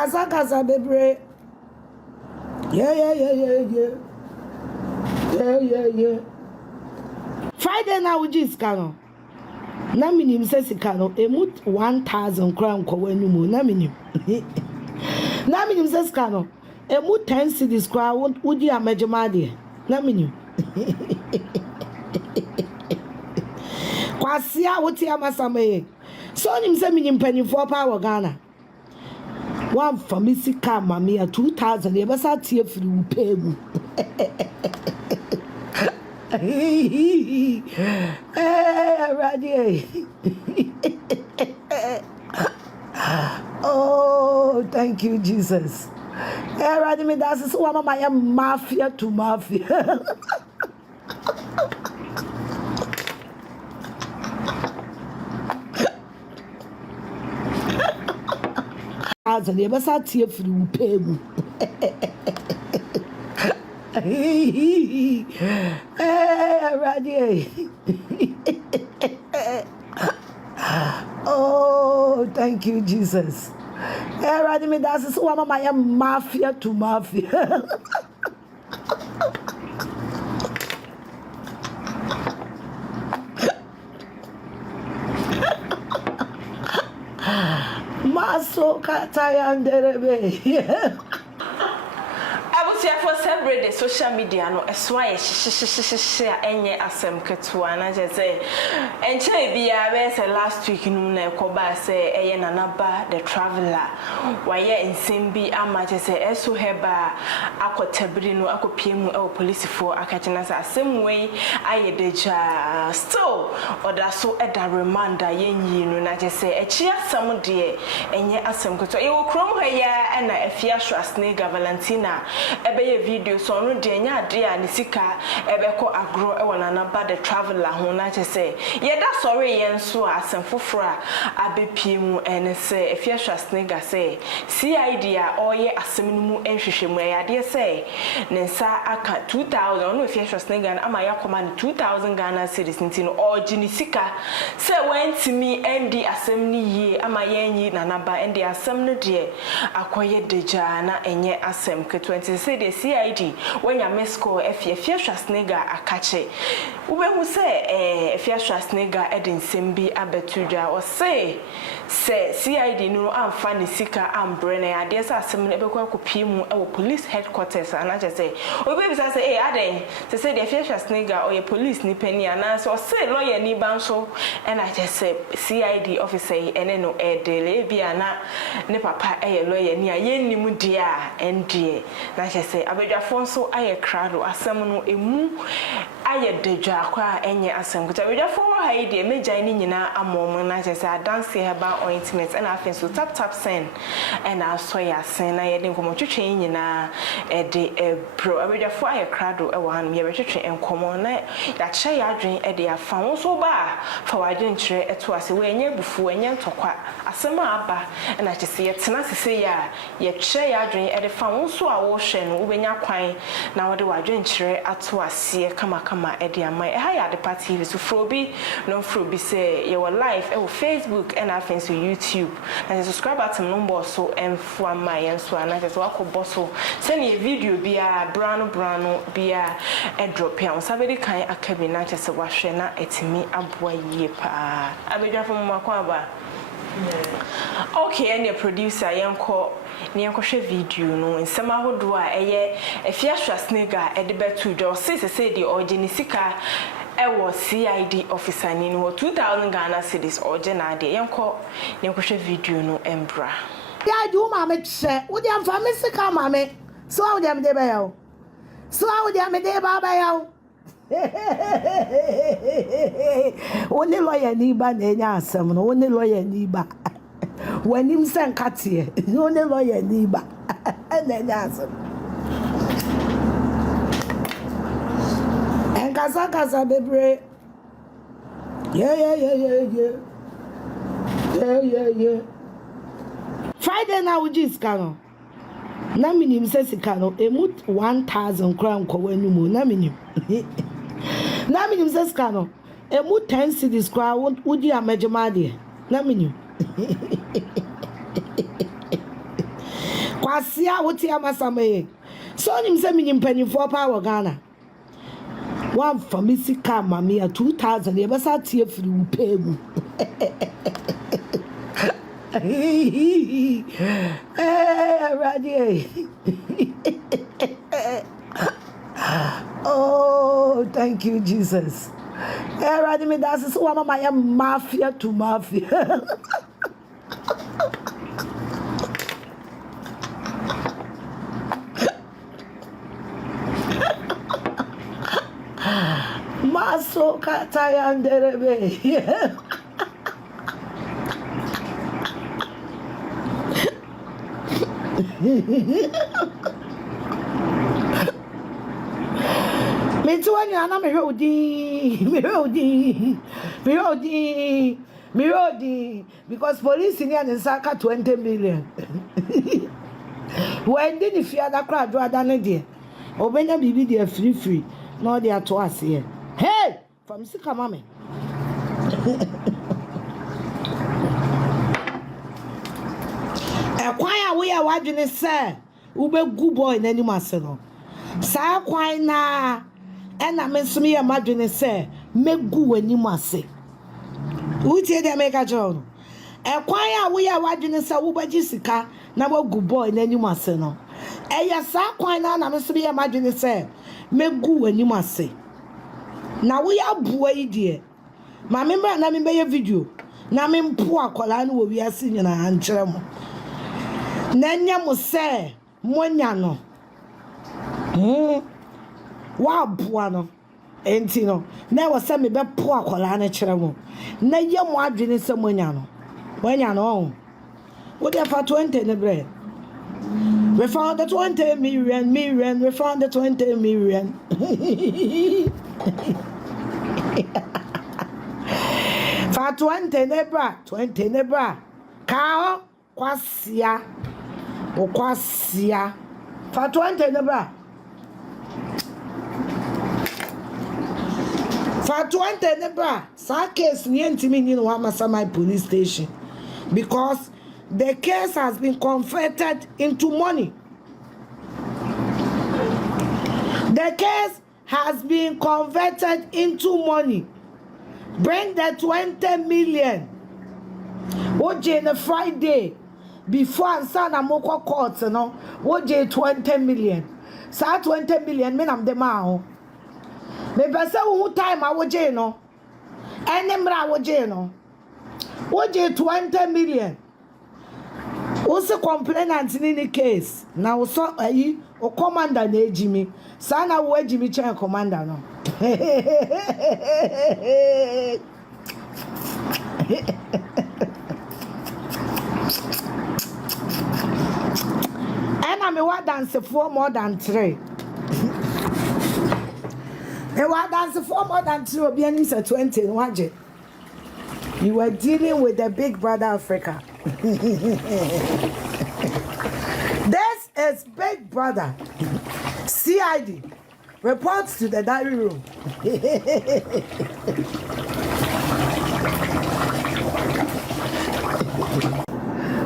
Kasa bebre. Yeah. Friday now which is kano. Na minim se sika no emut 1000 crown ko wanumu na minim. Na minim se sika no emut 10 cedis crown wudi amejema de. Na minim. Kwasia woti amasamaye. So nim se minim panifo pa wo Ghana. One famisi ka mami ya 2000 ye besa tie firi wo pegu. Oh, thank you, Jesus. Ready me that's so mama ya mafia to mafia. As a never sat here for you pay. Oh, thank you, Jesus. Ready me that's so mama mafia to mafia. Maso katayanderebe. For celebrate the social media no eswa share enye asem ketua na je say enche bia be say last week no na ekoba say eye nanaba the traveler waye nsem bi ama je say eso heba akotabiri no akopiemu e police for akachina say asem wey aye deja still oda so eda reminder yenyi no na je say echi asem de enye asem ketua e wo krom ha ya na Afia Schwar ANGRY Valentina ebe video so no de nya ade a ne sika ebeko agro e wona na ba the traveler ho na che say ye da sorry yen so asem foforo a abepiem ene say Afia Schwar ANGRY say CID a oye asem no mu enhwehwemu e ade say ne nsa aka 2000 no Afia Schwar ANGRY na ama yakoma ne 2000 Ghana cedis ntino oji ne sika say wentimi endi asem ni ye ama yenyi na ba endi asem no de akoye deja na enye asem ke 20 say the CID when ya mesco Afia Schwar ANGRY akache ubehu say Afia Schwar ANGRY edensem bi abetudwa o say CID no amfa ne sika ambre na ade say asem no ebekwa kopiemu e wo police headquarters ana je say obebi say aden say the Afia Schwar ANGRY or your police ni penny ana so say lawyer ni banso and I just say CID officer ene no edele bi ana ne papa lawyer ni ayennimu dia ndie na je say abedwafo nso aye krado asem no emu aye dedwa kwa enye asem kuta abedwafo ha yi de mejan ni nyina amom na je say dance heba ointment and afen so tap send and asoya sen na ye de nkomo twetwe nyina de bro abedwafo aye krado e wo han ye betwetwe enkomo na ya che ya adwen e de afa wo so ba fa wadwen kire eto ase we enye bufu enye ntokwa asem aba na je say ye tena sese ya ye che ya adwen e de fa wo so a wo hwe no ubenya kwan na wode wadwen kire ato ase kama e de amai e ha ya de party so frobi no frobi say ye were live e wo Facebook and afen so YouTube na subscribe button number so emfo amai enso ana just wakobo so send ye video bia brano bia e drop ya sabedi kan akabi na chese wahwe na etimi aboa yie pa abedwafo mmakwa aba okay and the producer yenko ni yankɔhwɛ video no nsɛm ahodo a ɛyɛ Afia Schwar ANGRY ɛde betu do say the organic ewo CID officer ni no 2000 Ghana cedis origina de yankɔ ni yankɔhwɛ video no embra ya ju ma me tse wo dia mfa me sika ma me so wo dia me de ba yawo so wo dia me de ba yawo oni lawyer ni ba na enya asem no oni lawyer ni ba wanim senkatie oni lawyer ni ba na enya asem en kasa bebre yeah Friday now which is kano na minim se sika no emut 1000 crown ko wanumu na minim na minim se sika no emut 10 cedis crown wudi amejema de na minim Kwasia woti amasame. So nim se minim panifo pa wo Ghana. One famisi ka mami a 2000 e besa tie firi wo pegu. Ready. Oh, thank you, Jesus. Ready me that's so mama ya mafia to mafia. Maso katayanderebe. Me too when you are not me roadie because police in here and saka 20 million. When did you fear that crowd rather than there? Obenya bibi there free. No they are to us here. Hey, from Sika Mame. Kwaya we are wadwene say ube good boy nani maseno. Sa kwai na na menso me madwene say megu wani mase. Utie de make a jono. Kwaya we are wadwene say ubeji sika na good boy nani maseno. Eya sa kwai na menso me madwene say megu wani mase. Na we are boy die. Ma member na me be video. Na me mpo akola na wo wi ase nyina ankyere mo. Nanya mo se monya no wa boa no enti no na wo se me be po akola na kyere mo na ye mo adwene se monya no wo dey for 20 ne bre we found the 20 million we found the 20 million for 20 ne bra ka kwasia okwasia fa 20 ne bra fa 20 ne bra sa case ni ntimi ni no Amasamai police station because the case has been converted into money. The case has been converted into money. Bring the 20 million. Oje the Friday before ansana moko court no oje 20 million. Sa 20 million me nam de ma ho. Me pese wo time a oje no. Enemra oje no. Oje 20 million. Ose complainant in any case. Na wo so ayi o commander na ejimi. Sa na wo ejimi chen commander no. And I wa dance for more than 3. I wa dance for more than 3 obi anim say 20 waje. You were dealing with the big brother Africa. This is Big Brother CID reports to the diary room.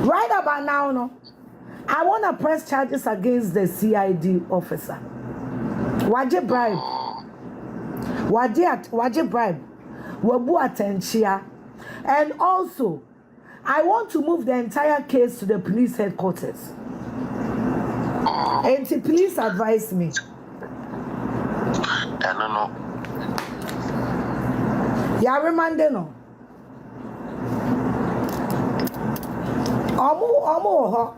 Right about now, no, I want to press charges against the CID officer. Waje bribe. Waje bribe. Wabu attention. And also, I want to move the entire case to the police headquarters. And please advise me. No. Ya remande no.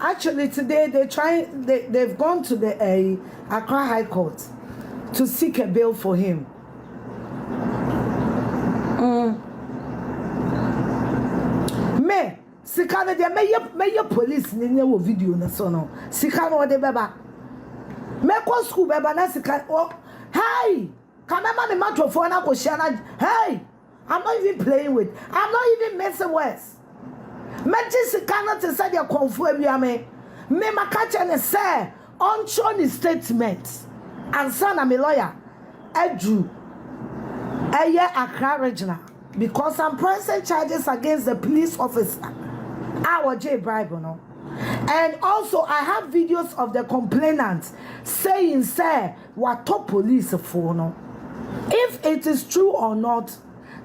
Actually today they've gone to the Accra High Court to seek a bail for him. Me sikana de me police ni wo video na so no. Sikana o de beba. Me ko school beba na sikana oh hey kamema me matofo na ko share na hey I'm not even playing with. I'm not even messing with. Medicine cannot say they confirm you me makache ne say on show statement and son am a lawyer edu eye Accra regional because I'm pressing charges against the police officer our J bribe no And also, I have videos of the complainants saying, "Sir, what top police for no?" If it is true or not,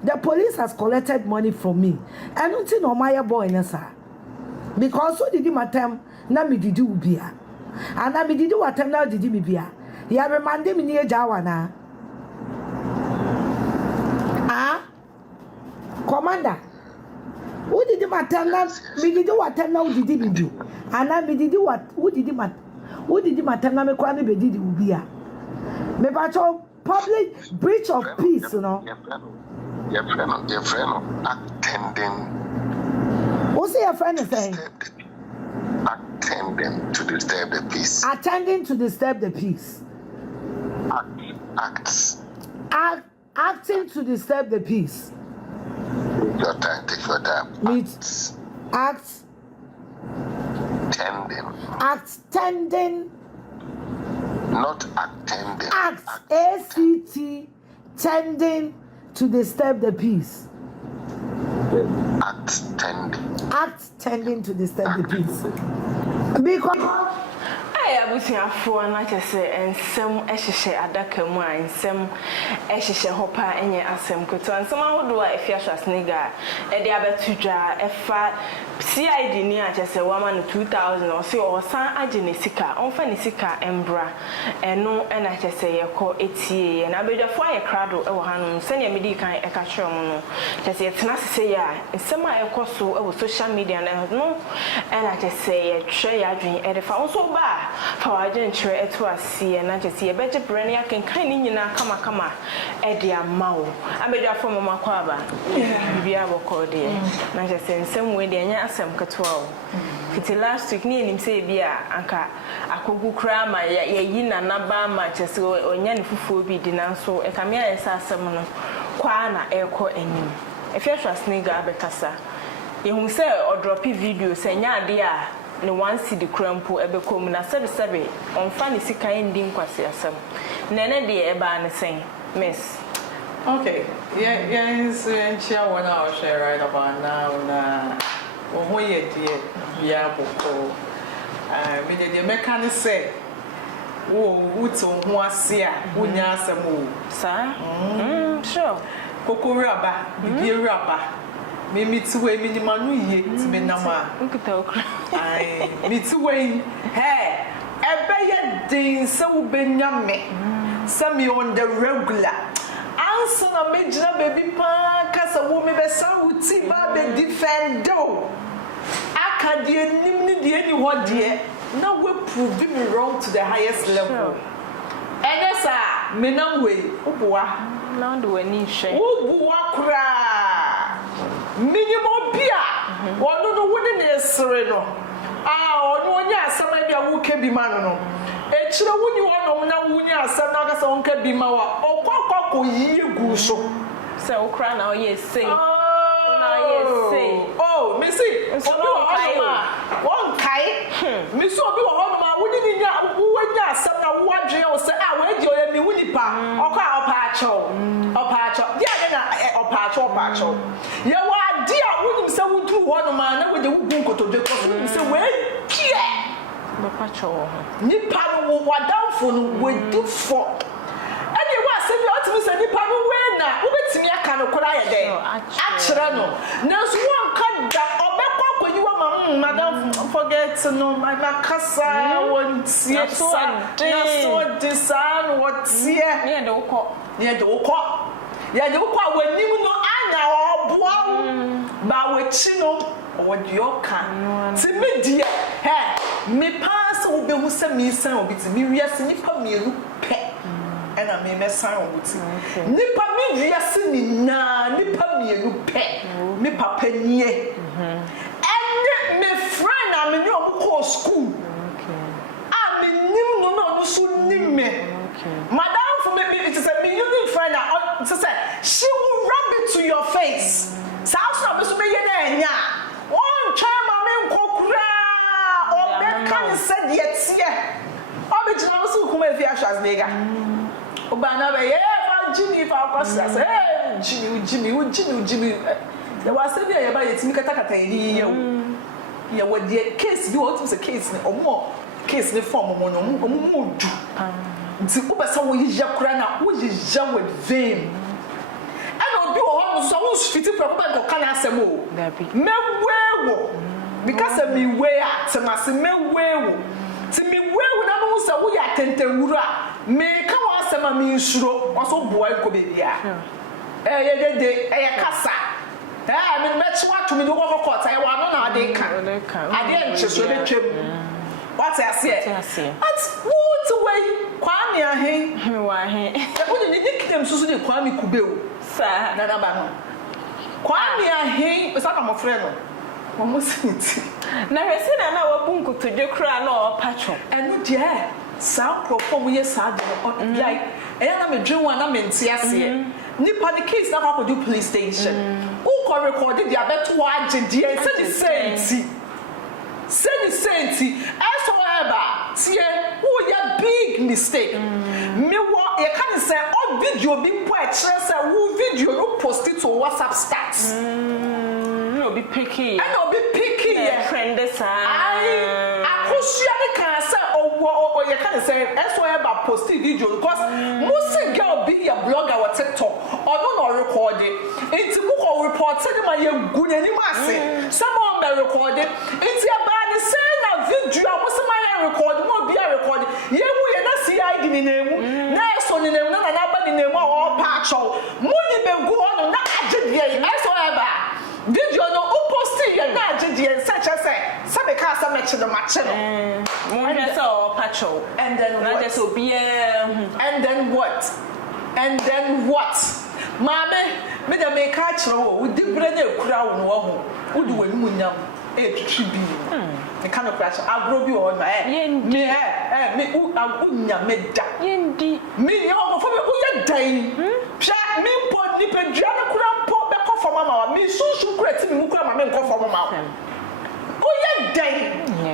the police has collected money from me. And don't know my boy, sir. Because so did my time, na me did ubia. And I did what time now did me bia. Ya remanded me near Jawana. Ah, Commander. Who did my time now? Me did what time now did me do. And I did what? Who did my time now? Me kwani be did ubia. Me bacho public breach of peace, you know. Your friend attending. What's your friend saying? Attending to disturb the peace. Attending to disturb the peace. Acting to disturb the peace. Your time, take your time. Act. Tending. Not attending. Act. ACT. Tending to disturb the peace. Act tending to disturb the peace. Because abusuafo na kyese ensem ehihye adaka mu a ensem ehihye hopa enye asem keto ensem ahodo a Afia Schwar ANGRY de abetudwa efa CID ni a kyese wama no 2000 o se o san age ne sika onfa ne sika embra eno na kyese yeko etie na abedwafo aye krado e wo hanom se ne medi kan e ka hwe mo no kyese yetena sese ya ensem a ekoso e wo social media no na kyese ye hwe ya adwen e de fa onso ba Fawajen chere eto asie na jesi ye beje brand ya kenkan ni nyina kama e de amawo abedwa fo mama kwa aba bibia boko de na jesi nsem we de anya asem keto awo fiti last week ni enim se bia anka akogu kra ma ye yi na naba ma jesi onya ne fufuo bi di nanso e kamia yesa asem no kwa na eko enim Afia Schwar ANGRY abekasa ye hu se o drop video se nya ade a ne one city crampo ebekom na sebe on fa ne sika ndi nkwase asem nene de e ba ne sen miss okay yes enchia one hour share right about now na wo ye die ya boko me de meka ne say wo wuto ho ase a wonya asem o sa sure kokori aba bibi aba me mitiwe minimanu ye tibe nama nkita okra ai mitiwe he ebe ye din se wo benyame se me on the regular answer na mejina baby pa kasa wo me be sa wuti ba be defendo aka de nim ni de ni ho de na we prove me wrong to the highest level enesa me nam we oboa na ndo wani hwe oboa kura minimum bia wono no woni ne sere no ono onya asama bia wo ka bi ma no echire woni wono na woni asama na kasa won ka bi ma wa okokoko yiye gu so se okra na oye sei ona oye sei me see obi wo hono ma won kai me see obi wo hono ma woni ni nya wo nya asama na wo adwe wo se we di oye mi woni pa okwa opa acho dia na opa acho ye wa dia woni se wudu hono ma na we de wubu nkotodwe ko woni se we pie be pacho ni pa no wa downfo no we do for ade wa se bi otimi se ni pa no we na wo betimi aka no kora ye de akire no na so won ka da obekwa kwanyiwa ma madam forget no my kasa won tie sa na so design what tie ye de ukọ ye de ukọ wanim no anya oboa ba wechi no wodi oka ti media me pass wo be hu se me san obi ti me wiase nipa mienu pe ena me mesan obuti nipa me wiase ni na nipa mienu pe me papa nie enne me friend am ni obo ko school me nim no so nim me madam for me it is a million friend she will rub it to your face so also so be na enya on try ma me nkokura o be kan said yet here o be jina so kuma Afia Schwar ANGRY o ba na be fa jini fa kwasa jini ya wa se bi ya ba yetimi kata kata yi ye o ya wodi case bi what was a case ni omo case ni form mo no omo du nti ubesa wo yija kura na wo yija with vein and obi wo ho so wo fiti pro ba go kana asem o mewewo because me we a temase mewewo ti me wewo na no so wo ya tentewuru a me ka wo asem a me nsuro wo so boa ko bebia ye dede kasa me mechi watu me do go court I wa no na ade ka ade nche so be twem what I say at what way kwame ahen wa ahen e bo ni nickname susu de kwame kubeu sa na ba no kwame ahen sa ka mo frɛ no mo mo sinti na hwese na wabu nkotodwe kra na o patcho enu de sa krofo mo ye sa de like eya na me dwen wa na me nti ase nipa the case na kwa do police station who ko record the abeto agede say the senti however tie who ya big mistake me wo e kan say o video bi mpo e kire say who video no post it to WhatsApp stats no be picky and no be picky friend sa akosia de kan say o ye kan say however post video because most girl be a blogger or TikTok or no record it it's who report say ma ye gu nani ma say someone be record it it's about the say na video most ma ye record mo be record ye mu ye na CID ni nemu na so ni nemu na ba ni nemu o pa chow mo ni be gu ono na agede ye however video no post ye na agede ye such as say be ka say me che no ma che no mo na so patrol and then na just obi and then what mame me da me ka kire wo di bre na ekura wo no ho wo di wani munyam twitwi bi me ka no crash agro bi wo no me unya me da yendi me ye wo fo me uya dan hwa me mpo ni pedua no kura mpo be ko fo mama wa me sunsun kura ti me kura mama nko fo mama uya dan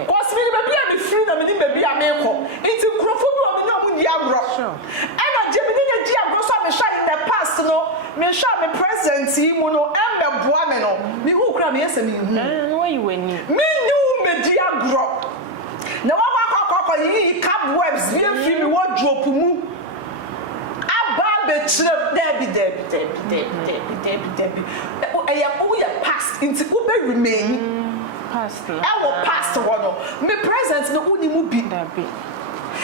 cause me be bia me free na me ni be bia me ko enti krofo bi wo me na mu di agro and je me ni di agro so me sha in the past no me sha me present mu no embe boa me no me hu kura me yesa me hu no you wani me nyu me di agro na wa kwa yi cobwebs bi afi me wardrobe mu aba be chire debi e past into who be remain past our past one no me present no uni mu bi dabi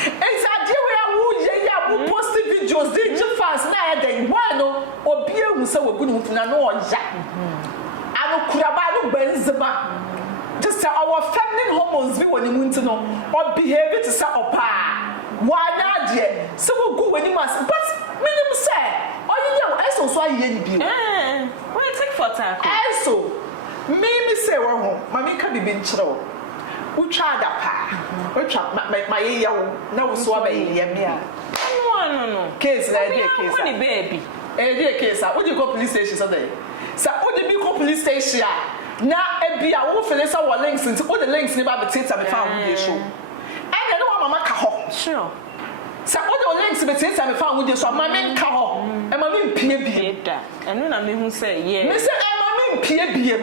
exactly where who ye ya who post videos dey fans na e den why no obi ehu se wagu no funa no oja anu kuraba no benzema just our feminine hormones bi woni mu ntino or behave to say opa wanya de se wagu woni mas but minim say oye eso so aye ni bi why take for tackle eso me say wo ho mami ka bibi nkyere wo utwa da pa utwa my ye wo na wo so abaye ye me a no case na dey case money baby dey case a wo go police station so dey sa wo dey go police station na ebia wo fele sa wo links nti wo the links ni ba be teta me fa wo dey show and then wo mama ka ho sure sa wo the links be teta me fa wo dey so mama ka ho e mama mpie bie da eno na me hu say ye me say e mama mpie bie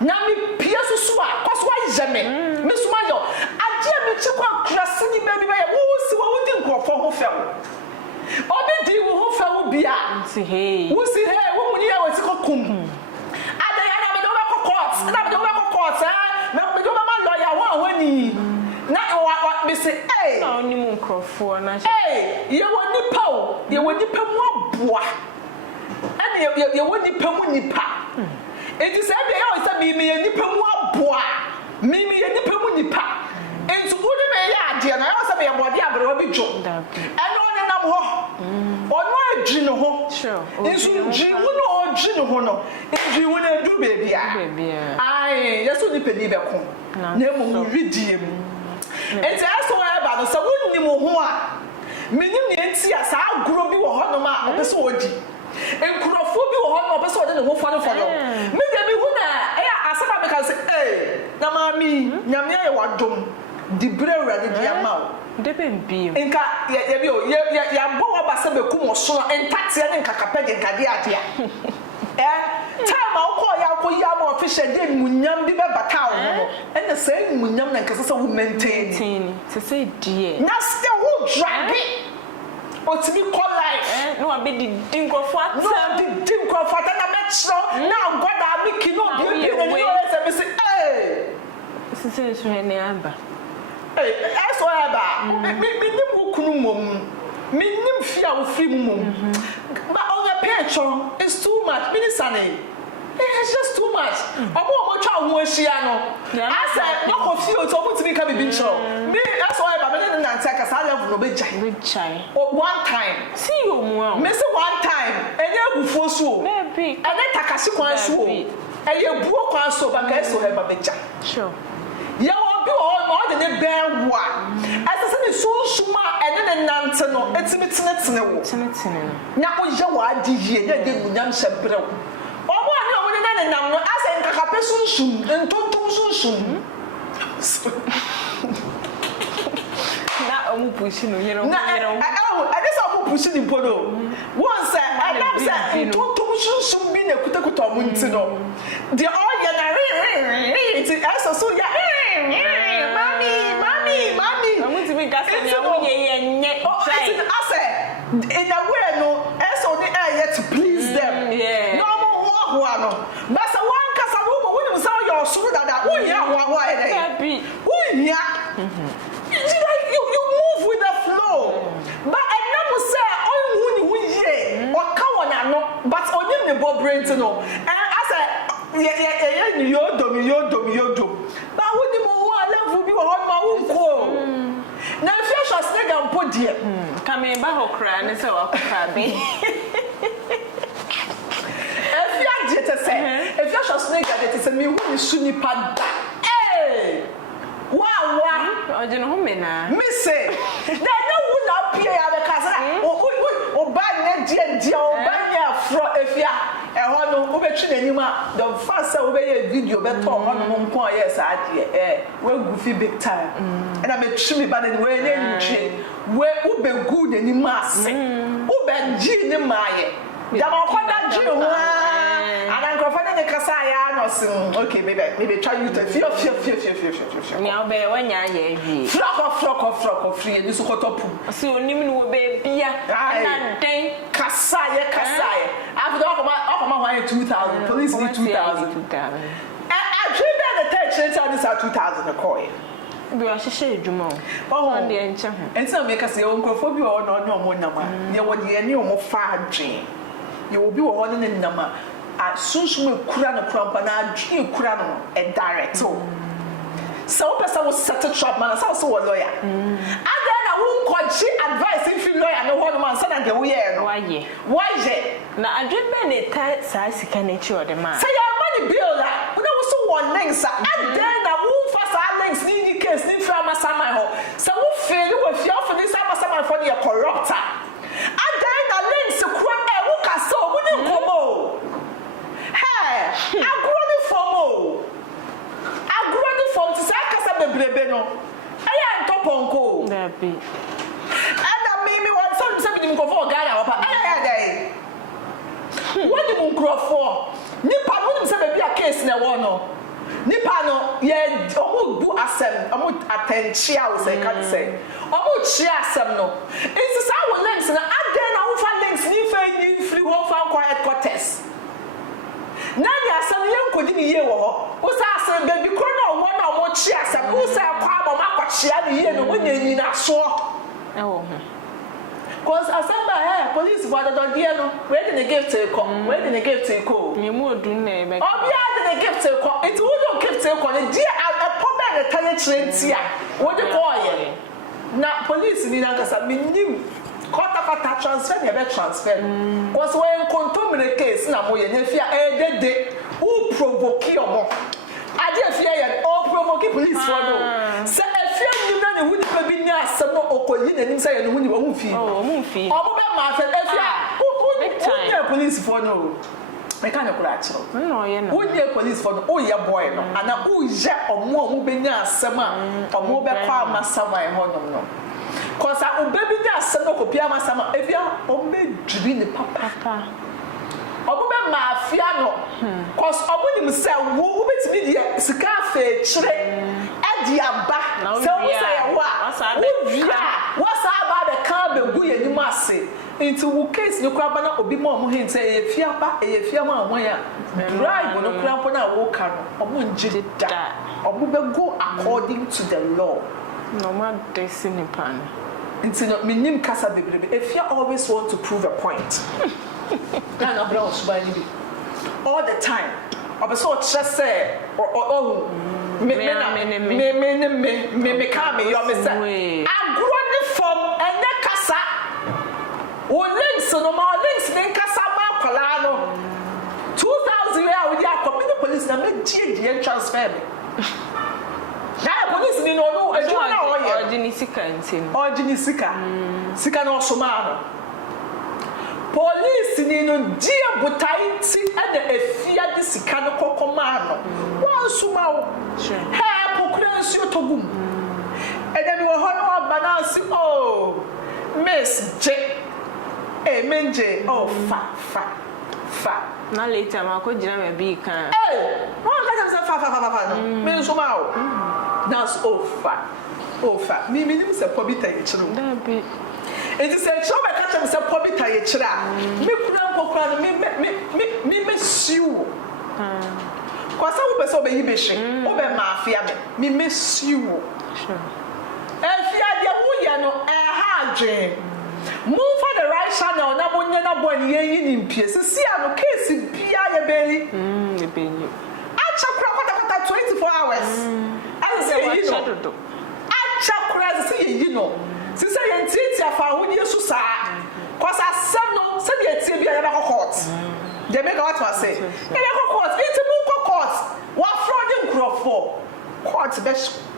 na me pie susu a kwaso ayeme me suma yo age me chi kwa krase ni baby ba wo si wo di nkrofo ho fe wo obi di wo ho fe wo bia si hey wo mu ni ya wo ti kokum ada ya na me do ba court na me do ba court me do ba ma lawyer wo ahoni na me say eh na oni mu nkrofo na ye wo nipa mu aboa and ye wo nipa mu nipa enti say be ya o say me ye nipa mu aboa me ye nipa mu nipa enti wo ni me ya ade na ya o say me ye body abere obi dwo eno oni nam ho ono adwi no ho sure nso dwi wo no odwi no ho no dwi wo na du baby a ai yeso ni pedi be ko na mo widie mu enti aso wa ba no say wo ni mo ho a menim ne enti a sa aguro bi wo ho no ma obeso odi enkurofo bi wo ho no obeso odi ne ho fa no me de mi hu na asaba be kan say na mami nyame ye wadom di brewra de dia ma de bembi nka ye bi o ye bo wa ba se be ku mo so entate ne nka kapede nka de ade a time a ko ya ma official de munyam bi be bata wo no and the same munyam na nkasa wo maintain to say dear na still who drag it or to be call life no be the dinkrofo atam no the dinkrofo atam na metro now God I be kino be and you say hey say so he na aba hey that's why aba me nim kunu mom me nim fia wo free mom but on your picture it's too much minister it's just too much. Omo twa ho ahia no. I said no confuse omo timi ka bibi ncho. Me that's why ba me na nta ka sa level no be jai. One time. See you mo. Me say one time. Enye agufo so. Maybe. Ene takasi kwan so. Eye buo kwan so ba ka so he ba be jai. Sure. Ya obi o de ne ben wa. Asese ne sunshuma ene ne nante no. Etimi tenetene wo. Tenetene no. Nya o ye wa adi yie na de munyam hyembre wo. Nam no asa nkakape sunsun ntontom sunsun na omu pushi no yero na adisa omu pushi ni podo won say adam say ntontom sunsun bi na kutakuta omu nti no the all ya na it asa so ya mami omu ti bi gasa nya wo ye nye try asa in a way no asa on the air to please them yeah no but so one kasa wo wo nim say your suru dada wo ya ho e wo ya you move with the flow but enam say on hu ni wo ye o ka wona no but onim ne bo brain no as a ye yodom but wo ni mo ho level bi wo ma wo ko na Afia Schwar snega mpo die ka me ba ho kra ne say wa kra be Afia Schwar snega de say me hu ni suni pada wa oje no ho me na me say that no wu na pie ya be kasa o ba ne die o ba ne afro Afia ho no wo be twi nanim a the first say wo be ye video be to ho no nko yes ade we gufi big time and I be twi me ba ne we ne ntwe we wo be gu nanim ase wo be ji ne maaye jama ko da ji ho and go for the kasa ya no sim okay maybe try you to fear me obe wanya ya ewie flock free ni so kotopu si onim ni wo be bia na den kasa ye after okoma 2000 police need 2000 I dream that the third chance this are 2000 okoye bi wa hyehyɛ adwuma on de enche ho ense me kasa ye onkrofo bi o no omo nyama ye wo de ni omo fa adwen ye obi wo ho ne nama a sunsun ekura no krampa na adwen ekura no e direct so person was set a trap man so wo lawyer ada na wo nkoji advice if lawyer no ho no man say na de wo ye no why na adwen be ne ta sa sika na chi ode man say your money bill la una wo so one links ada na wo fa sa links ni case ni fra masama ho so wo fail wo fi off ni sa masama for the corrupter ada na links kura e wo ka so wo ni nkomo hey agro ni fomo from to say kasa bebrebe no aya ntoponko na be ana me want some be microphone Ghana opa aya dai what the microphone nipa no nim say be a case na wo no nipa no ye omo bu asem omo attentia wo say can say omo chi asem no it's say wo links na aden na wo fa links ni fa ni free ho fa quiet quarters na ya asem ye nkodi ni ye wo ho wo say asem baby kro na wo na wo chi asem wo say kwa ba ma kwachia ni ye no wo nyanyi na so cause asem ba police for the dia no we dey give to come we dey give to ko me mu odun na e be obi a dey give to come it wo don give to come the dia a problem the talent trentia wo dey call ye na police ni na kasa minim kota transfer ne be transfer cause when contomine case na mo ye na Afia dede who provoke omo ade Afia ye o provoke police for no say Afia nim na ne hu ni bi ni asem no okoyi na nim say ye no hu ni wo hu fi omo be ma fe Afia who police for no me kan ekura achiro no ye no who police for no o ye boy no ana o je omo be ni asem a omo be kwa amasama e ho no cause a baby ni asem no kopia amasama Afia o me dwiri ni papa omo be mafia no cause obonim say wo betimi de sika afa chire ade aba say wo say wo wasa aba de kan begu yenim ase into wo case no kura bana obi ma omo hint say efia ma omo ya bribe no kura mpo na wo ka no omo nji da omo be go according to the law normal destiny pan into no minim kasa bebrebe efia always want to prove a point na na bra osubani bi all the time obeso just say me come yo me say agro ni form ene kasa o links no ma links ni kasa ma kwala no 2000 year we dey akọ police na me die transfer me na police ni no eju na o ye ordinary sika no osoma no police ni no die botai ti na efia de sika no kokoma no wan suma wo he pokura nsu otogum ede mi wo ho no balance oh miss j menje oh fa na later ma ko jira me bi kan won ka say fa no me suma wo that's fa mi nim se po bi ta ye chiro da bi it is a show me catch me say pobita ye kira me kura no me siu kwasa wo be so be yibeshi wo be mafia me siu sure efia de wo ye no ha dwen move for the right channel na monye na boy ye yi mpie sisi ano case bia ye beli ye beli acha kura kwata 24 hours I say you know acha kura say you know sisa yentiti afa huni yesu saa cause asem no se de tie bia ya ba court de make what was say ya court it mu court wa fraud nkrofo court be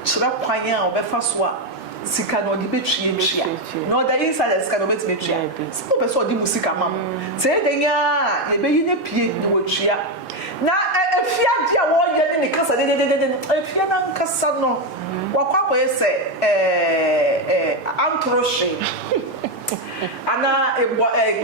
chira kwan a obefa so a sika no de betwie no the inside sika no betwie so be so de musika mam se de nya e be yi na pie ni wotwia na efia dia wo ye ni kasa de efia na nkasa no wakwa yese antroshi ana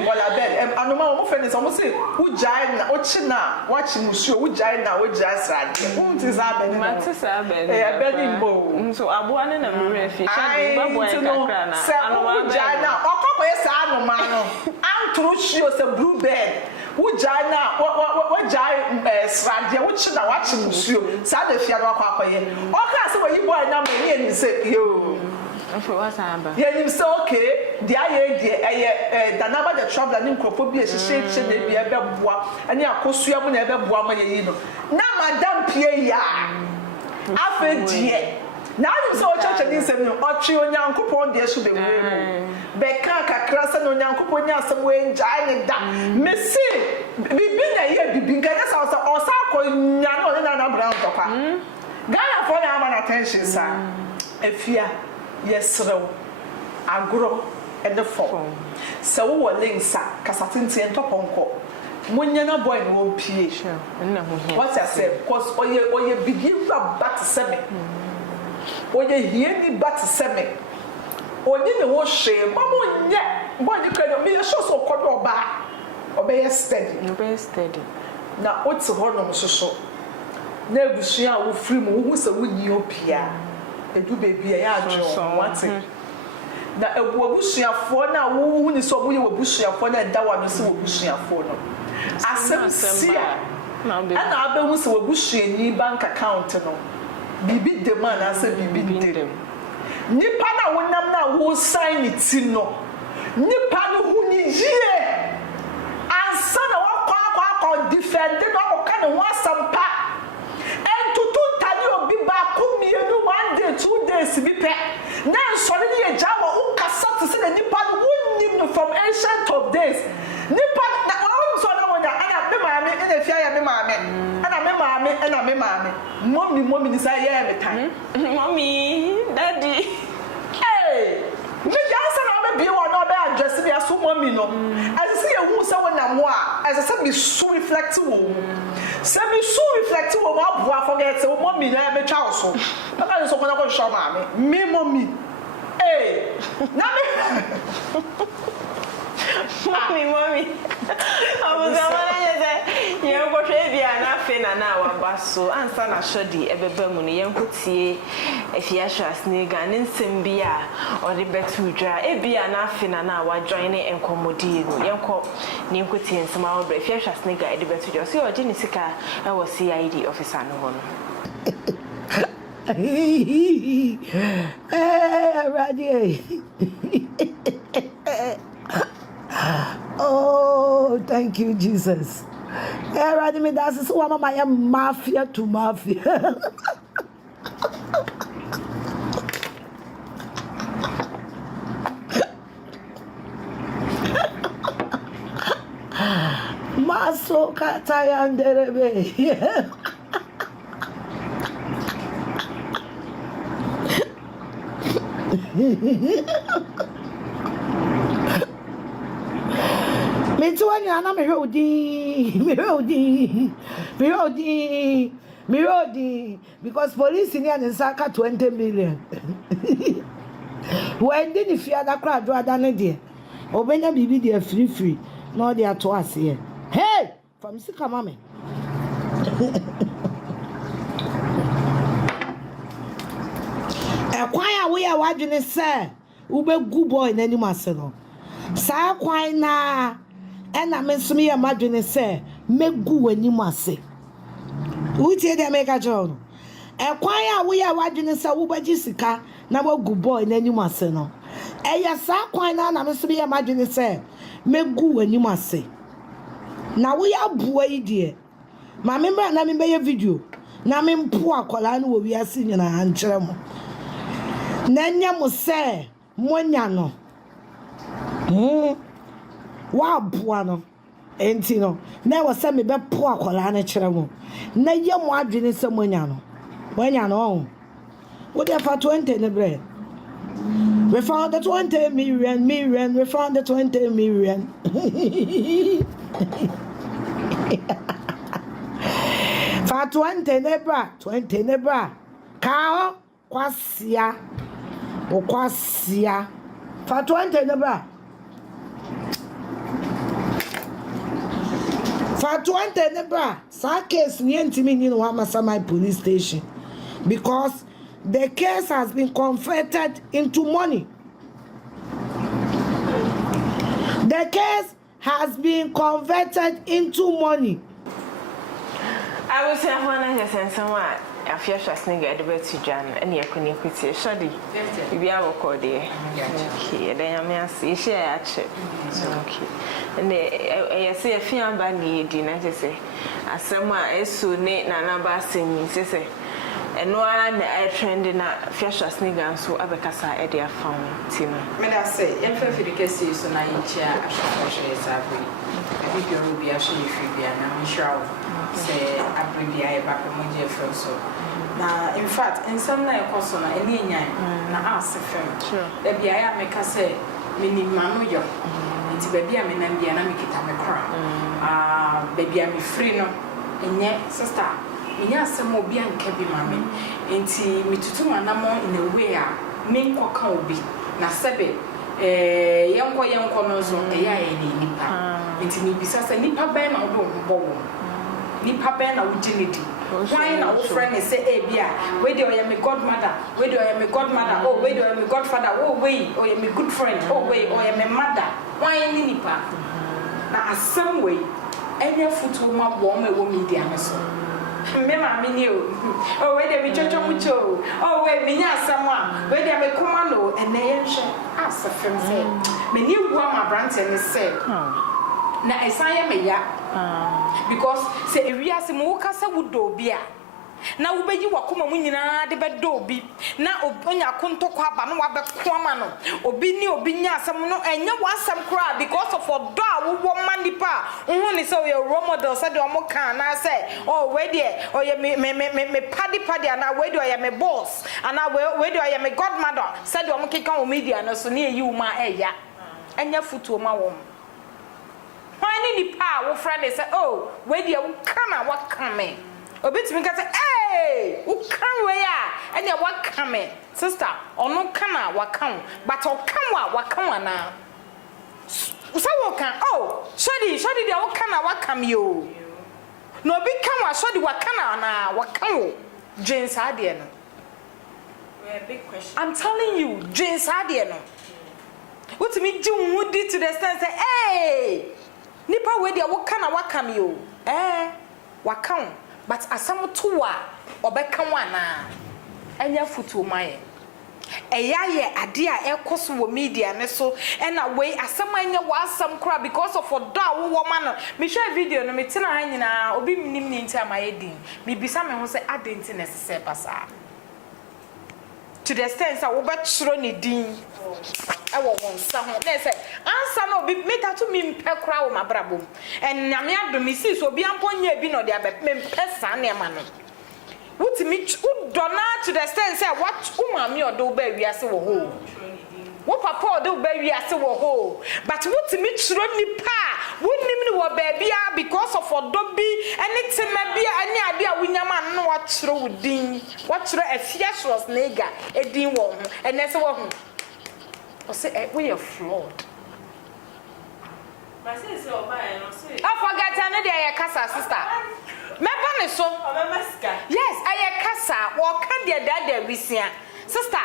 bolabel anoma mo fene so mo se ujai na ochina wachi musuo ujai na ojai sade unti zabe ni mate sabe bedi mbo so abo ne na mre fi chadu babo e kakra na anoma ujai na wakwa yese anoma no antroshi o se blue bed ujai na wajai sade ochina wachi musuo sade fia no akwaye oka se wayi boy na me ni se yo for what samba yeah you say okay the aye danaba the traveler ni nkrofo bi ehihye na bi ebe boa ani akosua mu na ebe boa ma yeyi no na madam pie ya afedie na you say o church ni nsem no otwe onyankopon de esu be wemu be ka kakra se no onyankopon nya asem we njai ne da mesi bibi na ye bibi ngaya sa o sa ko nya no na brown topa Ghana for na man attention sa efia yesrew agro and the form so wo links kasatenti entoponko munya na boy no pie what I say cause oye bigi bat seme oye hieni bat seme oni ne wo hwe mamo nye boy ni kredo me show so kodo oba steady na oti ho no so na ebusua wo free mu wo se wo nyi opia edu baby ya adwo wate na ebu obusuafo na wo ni so wo ye obusuafo na da wa no se obusuafo no asem sia na abehu se obusuani bank account no bibi de man ase bibi de nipa na wonam na wo sign it no nipa no hu ni yie ansa na wakwa defend no ka ne ho asampa entutu tani obi ba kumienu 1 day 2 days bi pe na nsori ni eja wo ukasa te se nipa no wonnim no from ancient of days nipa na wo so na wonya ana be maame ina fia ya me maame ana me maame mommy ni say ya me tan mommy daddy me jansa na be bi wo na be address me aso mommy no as se ye hu se wona mo a as se be so reflect wo se be so reflect wo aboa forget wo mommy na be twa so aka so kona ko show maame me mommy na me Mommy. I was the you go trivia na fe na wa baso ansa na shodi ebebe mu ne yenkotie Afia Schwar ANGRY ne nsem bia o de betu dwa e bia na fe na wa join ne enkomodi no yenko ne yenkotie nsem a wo Afia Schwar ANGRY e de betu dwa so o je ne sika e wo CID officer no ho no. Oh, thank you, Jesus. Ready me, that's one of my mafia to mafia. Maso katayanderebe. Me too, and I'm Mirodi, because police in here and Saka 20 million. When did you fear that crowd rather than dear? Or when you be there free, no, they are to us here. Hey, from Sika Mammy. A choir we are watching it, sir. Ube good boy in any masano. Sa choir na. And I miss me imagine say, make good when you must say. Who tell them make a job? A choir we are watching this Uber Jessica, now good boy, and then you must say no. And yes, I quite now, I miss me imagine say, make good when you must say. Now we are boy, dear. My member and I mean by a video. Now I'm poor Colano will be a senior and Cheramo. Nanya must say, Monyano. Wow, buano. Entino. Never send me back poor Colana Cheramo. Na yam wadrin is some Monyano. Monyano. What if I 20 in the bread? We found the 20 million. We found the 20 million. For 20 nebra. Kao, kwasia. O kwasia. For 20 nebra. For 20 nebra. Sa case ni entimi in Wamasama police station. Because the case has been converted into money. The case has been converted into money. I will say one I just someone Afia Schwar ANGRY the best to Jan and your connectivity. Shadi, we are recording. Okay, then I may see share actually. Okay, and I say a few bani dinner to say, as someone is so neat and about singing, say. And no one I trend in Afia Schwar ANGRY so Abekasa at their phone. Tina. May I say, if you can see so now in chair, I think you will be actually free, and I'm sure. Say I bring the eye back on my friend so. Now, in fact, in some night, also, any na ask firm. There be I make us say, minimum yo. It's baby, I mean, and the enemy get a crown. Baby, I'm free no. And yet, sister, me has some more be and kebi mammy. Ain't me to my number in a way, main cock be. Na sebe, young corners on the eye in Nipa. It's me besides a Nipa ban or bow. Nipa ben na utility. Why na friend say eh bia where do I am my godmother, where do I am my godmother, oh where do I am my godfather, oh wait, oh I am my good friend, oh wait, oh I am my mother. Why ni nipa? Na some way any foot ma warm a media so. Me ma me ni o. Oh where dey me chocho mucho. Oh wait me nya someone. Where dey me commando and na yen hwe as a film say. Me ni wu am brand and say. Na esan me ya because say ewiase mo kasa wudo bia na wo beyi wakoma mu nyina de bedo obi na onya kontoko aba no wabeko ama no obi ni obi nya asem no enye wasem kra because of odo a wo manipa hu ni say we role model say de omo kan na say oh we there oh ye me padi ana we there ye me boss ana we there ye me godmother say de omo keka o media no so na eyi wo ma eya enye futuo ma wo. Why ni pa wo friend say oh we dey wo kana wa kame obetimi ka say hey wo kan we a ene wa kame sister ono kana wa kan but o kan wa kan na Usa woka oh shodi dia woka na waka me o. No bi kan wa shodi waka na waka wo. James ade no. Big question. I'm telling you, James ade no. What me ji wo di to the stand say hey nipa we dia woka na waka me o. Waka wo but asam to wa obeka wa na. Enya futu maye. Eya ye ade a ekoso wo media ne so na we asamanya wasam kra because of odo a wo ma no me share video no me tena ha nyina obi minim ni nti amaye din me bisa me ho se adenti necessary pasa to the extent that wo be chiro ni din e wo won sa ho na say ansa na obi meta to me mpe kra wo mabrabom en nyame adom si so obi amponya bi no de abe me mpe sa na ma no Wutimi udona to the extent say what umami odo ba wiase wo ho. Wo papa odo ba wiase wo ho. But wutimi chiro nipa wonim ni wo ba bia because of odo bi anything ma bia ani ade a wunyama no wa chiro wudin. Wa chiro Afia Schwar ANGRY edin wo ho. Enese wo ho. O say we are flawed. My sister oba e no say. I forget na dey kasa sister. Remember me so? Yes, I kasa walk the dada wisia. Sister,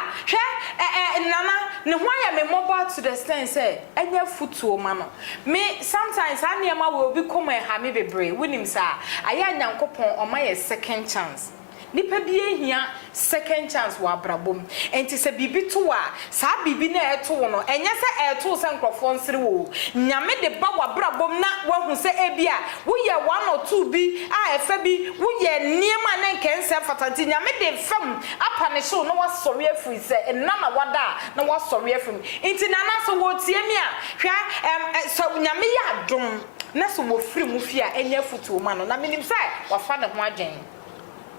nana, ne why me mobile to the stand say, enya futu mano. Me sometimes I near will become a hammy bebre. Winim sa, I am yankopon on my second chance. Nipa bie hia second chance wa brabom enti se bibi to a sa bibi na eto no enye se eto se nkrofo nsere wo nyame de ba wa brabom na wahu se ebia wo ye 1 or 2 bi a efa bi wo ye niema na nkense fatanti nyame de fam apa ne so no wasori afri se enama wada na wasori afri enti nana so wo tie mi a hwa so nyame ya adom na so wo firi mu fi a enye futu ma no na minim se wa fa ne ho adwen.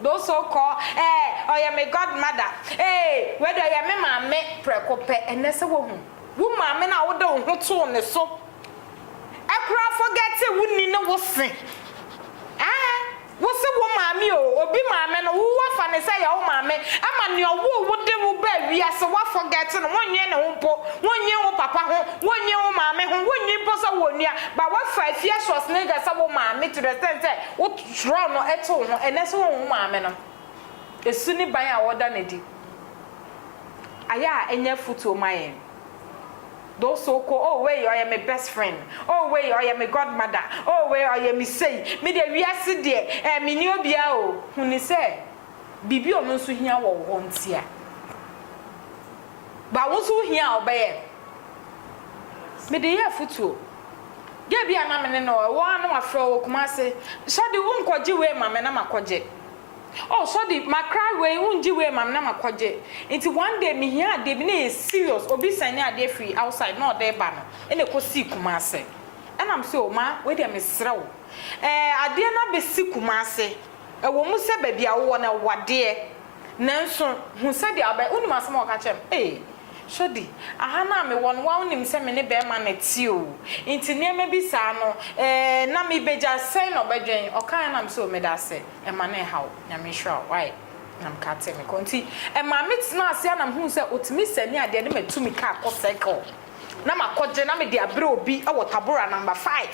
Those so called oh yeah my godmother whether ya me mame prekope enese wo hu wo mame na wo de wo ho to ne so akura forget it wunni na wo se wo se wo mame o obi mame no wo fa ne say ya wo mame ama ne wo de wo ba wiase wo forget no wonye ne ho mpo wonye wo papa ho wonye wo mame ho wonye mpo so wo nia ba wo fa Afia Schwar ANGRY say wo mame to the sense wo draw no eto ho enese wo mame no esu ni ban a wo da na di aya enya futu maye. Those so called, oh, wait, I am my best friend. Oh, wait, I am my godmother. Oh, wait, I am say. Me de wiase de, me ni obia o. Huni say, bibi o nso hia wo wontia. Ba wo so hia obeye. Me de ya futuo. Ge bia na me ne no, wo anu afro wo kuma se. Shadi wo nkoji we ma me na makoje. Oh, so the my cry way unji way mam na makoje. Into one day me here dey be na serious. Obi sign ade free outside no dey ba no. Ene ko si Kumase. And I'm so ma we dey me srew. Ade na be si Kumase. Wo mu se ba bia wo na wade. Nanso hu se de aba uni masem o ka chem. Shodi ahana me won wa unim se me ne be ma na ti o nti ne me bi sa no na me beja say no bedwen o kan na me so me da se e ma na haw na me hwa why na me ka te me konti e ma me tina ase na hu se otimi sani ade ne matumi ka ko cycle na makoje na me de abre obi e wo tabora number 5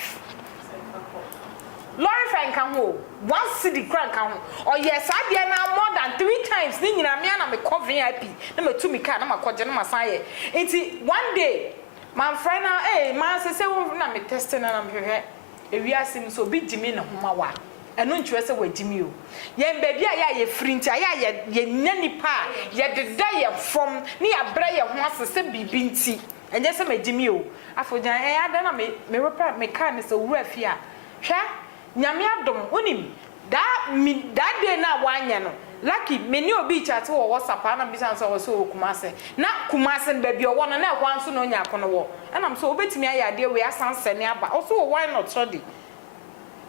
Lord fan kan ho one city grand kan ho or yes ade na more than 3 times ni nyina me na me call VIP na matumi ka na makoje na masaye enti one day my friend na man say wo na me test na me hwehwe ewiasim so bi jimi na homa wa eno ntwe se wa jimi o ye mba bia ya ye free nti ya ye nyani pa ye deda ye from ni abra ye ho asese bibi nti enye se ma jimi o afojan ada na me repair me car ne se wura fia hwa nyame adom onim that day na wanya no lucky many obi chat wo WhatsApp na bi san so so Kumase na Kumase ba bi owo no na kwa nso no nya akono wo na am so obetimi ayade we asanse ne aba also why not study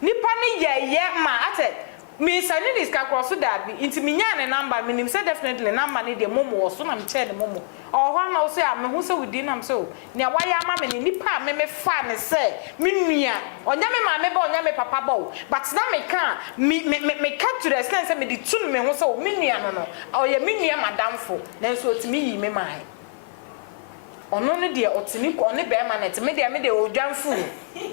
nipa ne ye ma ate me sani this ka cross da bi inti me nya ne number me nim say definitely number ne de momo wo so na me che ne momo o ho na wo say am hu say wudi na am so ne waya ama me ne nipa me fa ne say me nua onya me ma me ba onya me papa ba but na me ka me ka to the extent say me di tun me hu say me nua no no o ye me nua madamfo na so otimi yi me mai ono ne de otini ko ne be ma net me de odwanfu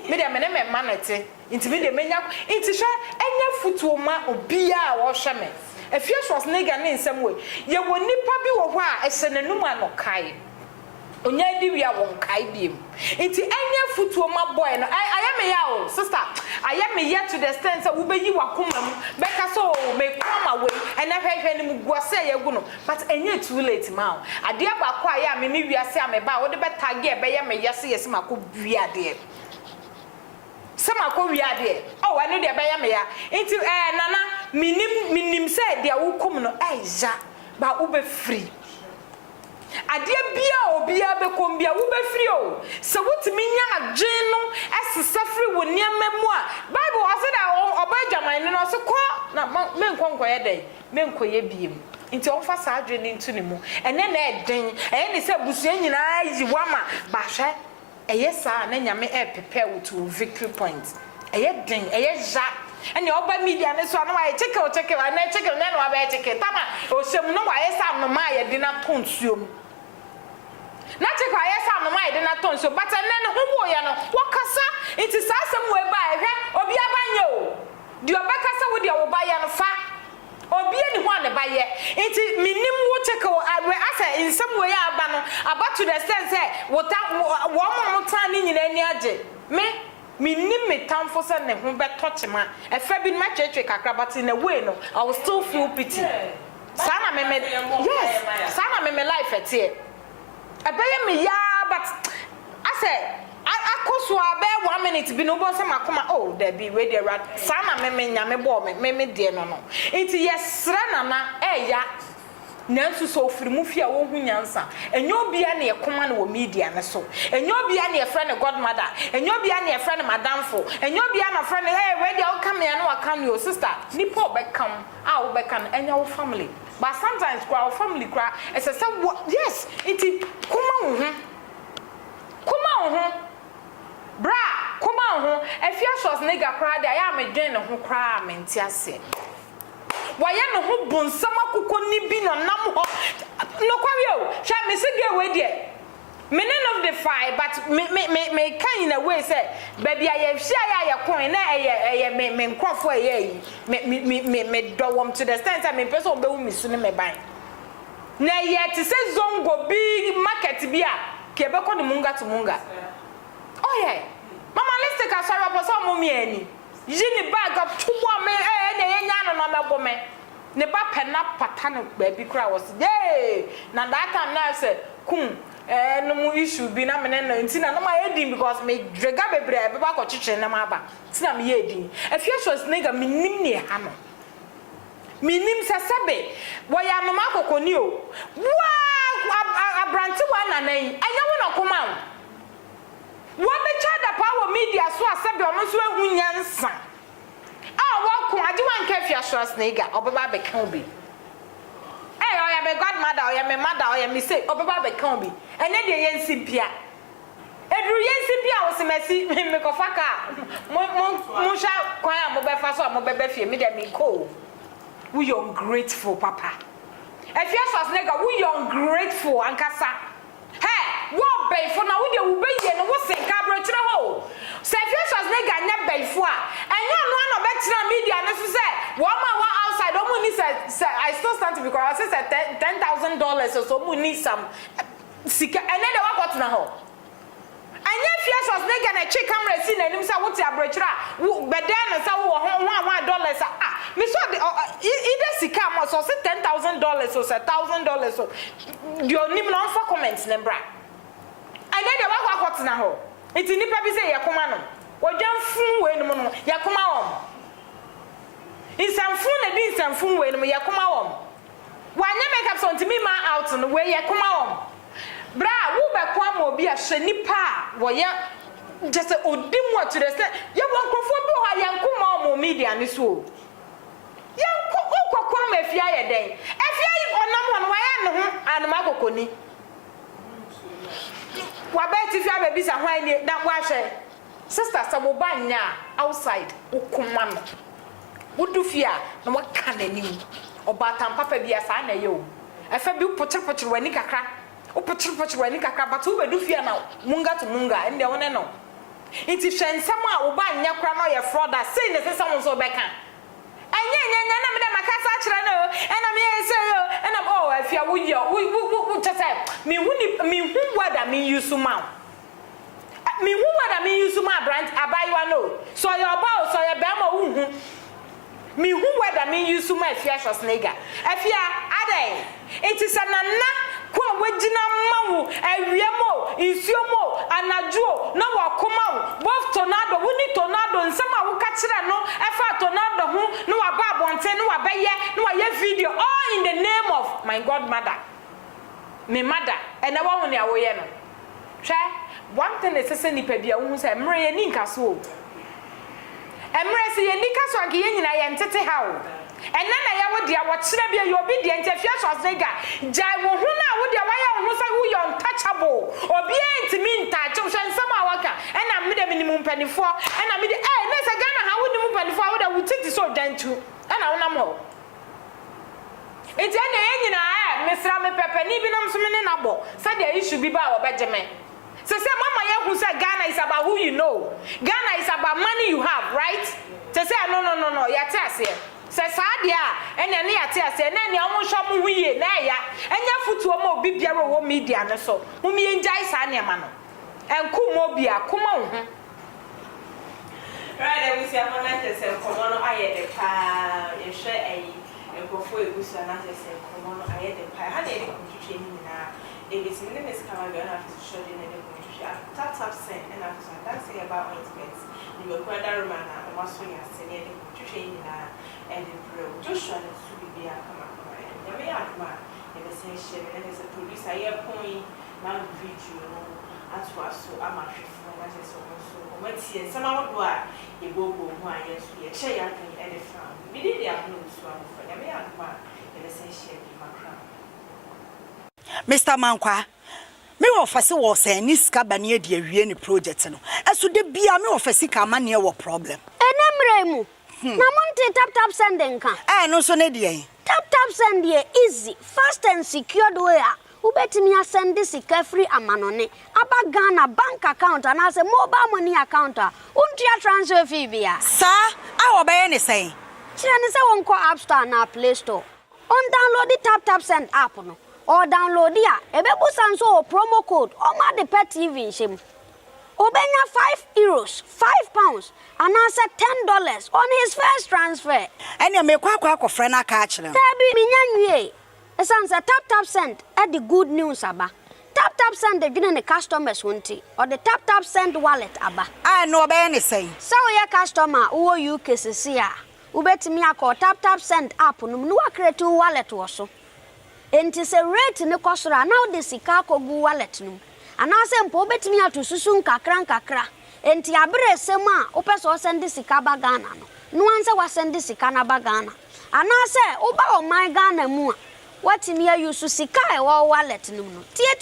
me de me ne me ma net nti me de menya nti hwe enya futuo ma obia a wo hwe me Afia Schwar ANGRY ne nsem we ye woni pa bi wo ho a ehye nanum anokai onya di wi a won kai biem nti enya futuo ma boy no ayame ya o sister ayame ya to the extent say wo be yi wakoma mu beka so me kwama we ena hwehwe ni mu guase ye gu no but enya too late ma ade ba kwa ya me wi ase a me ba wo de betage e be ye me yase yesi mako wi ade sama ko wi ade o wa no de be ye me ya nti nana minim say de wo kom no aiza ba wo be free adia bia obia be kombia wo be free o se wotimi nya adwen no esesa free wo niam mu a bible was that obajaman no so ko na menkonkoye den menkoye biem nti on fa sa adwen ntu ne mu ene na eden ne se busua nyina yi wama ba hwe eye sa na nyame prepare wo to victory point eye den eye ja ene oba media ne so na wa cheke wa na cheke na na wa ba cheke tama o sem no wa ye sa no ma ye di na tonsuom na chekwa yesa no mai de na ton so but nne ho bo ya no wakasa iti sasem we ba ehwe obi abanye o di obekasa wo di wo ba ya no fa obi ani ho ne ba ye iti minim wo cheke we asa insem we ya aba no aba to the sense wo mo tan ni nyina ani age me minim me tamfo se ne ho be tochema efa bi ma chechwe kakra but in a way no I will still feel pity sana me yes sana me life etie abeye me ya but I say akoso abe 1 minute bi no bo se makoma oh there be we dey rat sana me nyame bo me de no no enti yesra nana eya nansu so ofiri mu fia wo hu nyansa enyo bia na ekoma na wo media ne so enyo bia na e friend godmother enyo bia na e friend madamfo enyo bia na friend hey we dey o come here na wa come your sister nipo be come a wo be kan enya wo family but sometimes our family cry as I say yes it kuma ho bra kuma ho Afia Schwar ANGRY cry dey ya me dwen ne ho cry menti ase waya no ho bonsam akoko ni bi no nam ho no kwawe o sha me sige we dey meaning of the fire but me kan in a way say baby I share ya coin na me nkofo yi me dowom to the stand me person be wu misu ne me ban na ye ti say zongo big market bi a ke be ko ne munga to munga oh yeah mama let's take a sorry for some mommy ani yini bag of tubo me na ye nya no me bo me ne ba pena patano baby cry was yeah na that time na say kum no mu issue bi na me na ntina na ma edin because me drega bebre be ba ko chiche na ma ba tina me edin Afia Schwar ANGRY minim ne ha no minim sasabe wo ya no makokoni o wa abranti wa nanan enya wo no koma wo be chada power media so asabe ono so ehu nyansa wo ko ade wan ka Afia Schwar ANGRY obeba be kan obi oya me godmother oya me mother oya me say obeba be kan bi ene de yensimpia edru yensimpia wo se mesi me ko faka mo sha kwan a mo be fa so mo be fie me de me ko we ungrateful papa Afia Schwar ANGRY we ungrateful ankasa hey wo be fo na wo de wo be ye no wo se ka bro kire ho se Afia Schwar ANGRY anya be fo a enyo no no be kire media no so say wo ma wa outside omo ni say I still stand to be correct say $10,000 or so mo need some sika ene de wa got na ho anya Afia Schwar ANGRY na che camera si na nim say wo ti abrochira wo bede na say wo $1 ah me so either sika mo so say $10,000 or say $1,000 so the nim no for comments na bra ene de wa got na ho iti nipa bi say yakoma no wo dwanfun we no no yakoma wo insanfun na bi insanfun we no yakoma wo wanya make up so ntimi ma out no we yakoma wo bra wo be kwa ma obi a hwe nipa wo ya just odimu to the say ye won krofo bi ho yankoma mo media ni so yanko kwa ma Afia ye den Afia yi onam ho no wa ya ne ho anuma kokoni wa ba ti fia be bi sa hwan ni da wa hwe sister samobanya outside ukuma no wudufia na waka nanim obatam papa bia sa na ye o afa bi potre wani kakra opetro wani kakra but wo bedu fie na munga to munga ende wona no nti hwensam a wo ba nya kra no ye fraud say ne sesam so beka anya na me de makasa akira no ena me say yo ena oh afia wo ye wo tete me hu wada me use ma me hu wada me use ma brand abayiwa no so your bow so your bema wo hu me hu wada me use ma Afia Schwar snega afia adai it is anana kwa wagina mawu ewiemo insuomo anajuo na wakoma wo both tornado woni tornado nsema wo ka kire no efa tornado hu no wa ba bonte no wa beye no wa ye video all in the name of my godmother me mother ena wa hu ne awoye no hwe one thing is say nipa bia wo hu say mre ye ni nkaso o emre se ye ni kaso anke ye nyina ye ntete ha o enna ya wo dia wo kire bia ye obi dia nte Afia Schwar snega jai wo hu na wo dia wa ya wo say wo you untouchable obi entimi ntache wo nsam a waka enna me de minimum panifo enna me de na se Ghana ha wo minimum panifo wo da wo titi so dantu enna wo nam ho enti enna ye nyina mesra me pepe ni bi nam so me ne nabo say there issue bi ba wo bejeme say mama ye who say Ghana is about who you know Ghana is about money you have right say no ya tase say sadia ene ne ya tase na ne omo hwo mo huye na ya enya futuo ma obi biara wo media ne so mo mi enjai sa ne ma no enku mo bia kuma wo ho right we see upon that say komo no aye de pa ye hwe ayi enkofo egusu na say komo no aye de pa ha na e kontwetwe ni na e be sin ne skama ga na to show de ne tap send and after that say about ointments you will go down romana and also ya senior to train and improve Joshua to be a come and may have my essential and as a producer here point now video as was so I'm a chef as so what's here some out why you go why yes we share and the farm we did the afternoon so for you may have my essential my crown Mr. Mankwa me ofase wo say ni sika bane de awie ni project no eso de bia me ofase ka ma ne wo problem enemre mu na monte tap send nka no so ne de tap send dey easy fast and secured way a ubetimi send sika free amanone aba Ghana bank account and as a mobile money account untia transfer fee bia sa a wo be ne say kire ne say won ko App Store na Play Store on download the tap send app no or download ya ebebu sanso promo code oma de pet TV shim obenya €5 £5 and answer $10 on his first transfer ene me kwa akofre na ka akire tabi minyanwie esanse tap send at the good news aba tap send the gene customers wonti or the tap send wallet aba no be ne say so your customer wo UK sesia ubetimi akọ tap send app no no create wallet wo so enti se rate ne kosora now the sika kogu wallet no anase mpo betimi atosusu nkakra enti abere sem a opeso send sika ba Ghana no anse wa send sika na ba Ghana anase oba o my Ghana mu a watimi ayusu sika e wo wallet no tie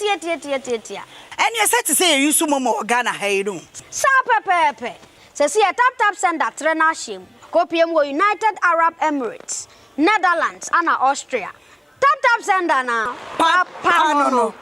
eni se ti say yusu momo Ghana ha no sa pepepe se si tap send atre na hiem kopiem wo United Arab Emirates Netherlands and Austria tap send na papa no